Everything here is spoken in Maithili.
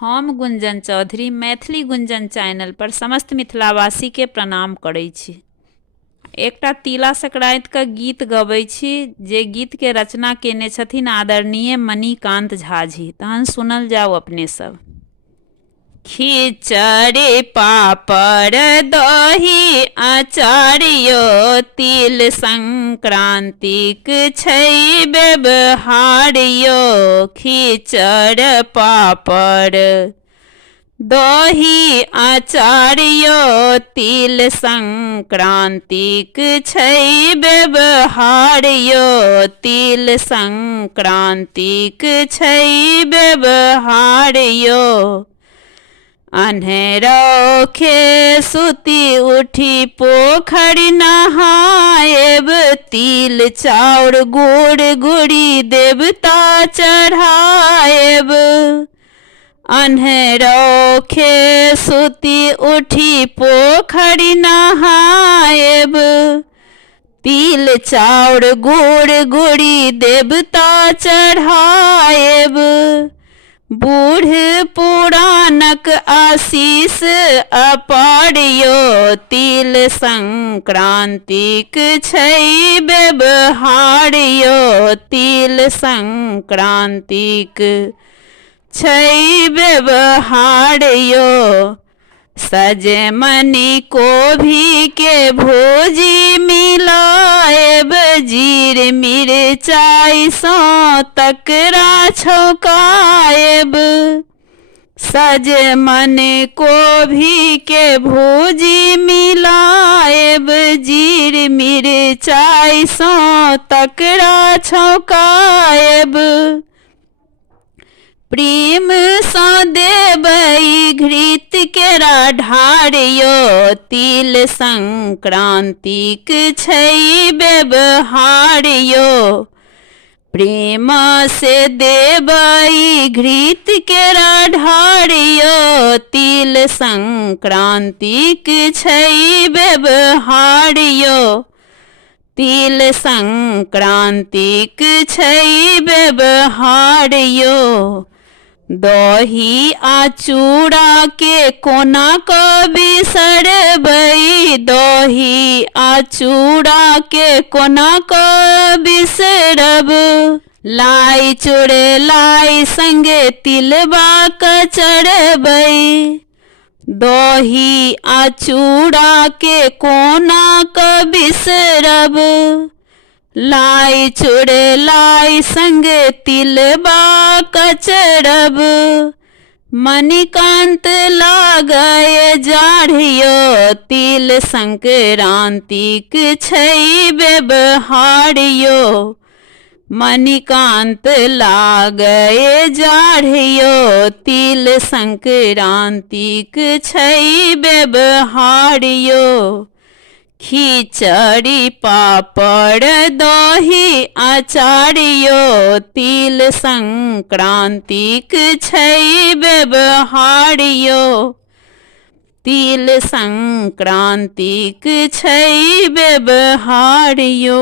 हम गुंजन चौधरी मैथिली गुंजन चैनल पर समस्त मिथिलावासी के प्रणाम करै छी। एकटा तिला संक्रांति का गीत गबै छी जे गीत के रचना केने छथिन आदरणीय मणिकांत झा जी। तहन सुनल जाओ अपने सब। खिचड़ी पापड़ दही अचारियो तिल संक्रांतिक छै व्यवहारियो। खिचड़ पापड़ दही अचारियो तिल संक्रांतिक छै व्यवहारियो। तिल संक्रांतिक छै व्यवहारियो। अन्हरौखे सुती उठी पोखरि नहाएब। तिल चाउर गुड़ गुड़ी देवता चढ़ाएब। अन्हरौखे सुती उठी पोखरि नहाएब। तिल चाउर गुड़ गुड़ी देवता चढ़ाएब। बूढ़ पुरानक आशीष अपारियो। तिल संक्रांतिक छै व्यवहारियो। तिल संक्रांतिक छै व्यवहारियो। सजमनि कोभी के भोजी मिलाएब। जीर मिरचाई सौ तकरा छौकाएब। सजमन कोभी के भोजी मिलाएब। जीर मिरचाई सौ तकरा छौकाएब। प्रेम सँ देबै घृत केरा ढारियो। तिल संक्रांतिक छै व्यवहारियो। प्रेम से देबै घृत केरा ढारियो। तिल संक्रांतिक छै व्यवहारियो। तिल संक्रांतिक छै व्यवहारियो। दही आ चूड़ा के कोना क बिसरबै। दही आ चूड़ा के कोना क बिसरब। लाई चुड़लाई संगे तिलबा कचरबै। दही आ चूड़ा के कोना क बिसरब। लाई चुड़लाई संगे तिलबा कचरब। मणिकांत लागय जाढ़ियो। तिल संक्रांतिक छै व्यवहारियो। मणिकांत लागय जाढ़ियो। तिल संक्रांतिक छै व्यवहारियो। खिचड़ी पापड़ दही अचारियो। तिल संक्रांतिक छै व्यवहारियो। तिल संक्रांतिक छै व्यवहारियो।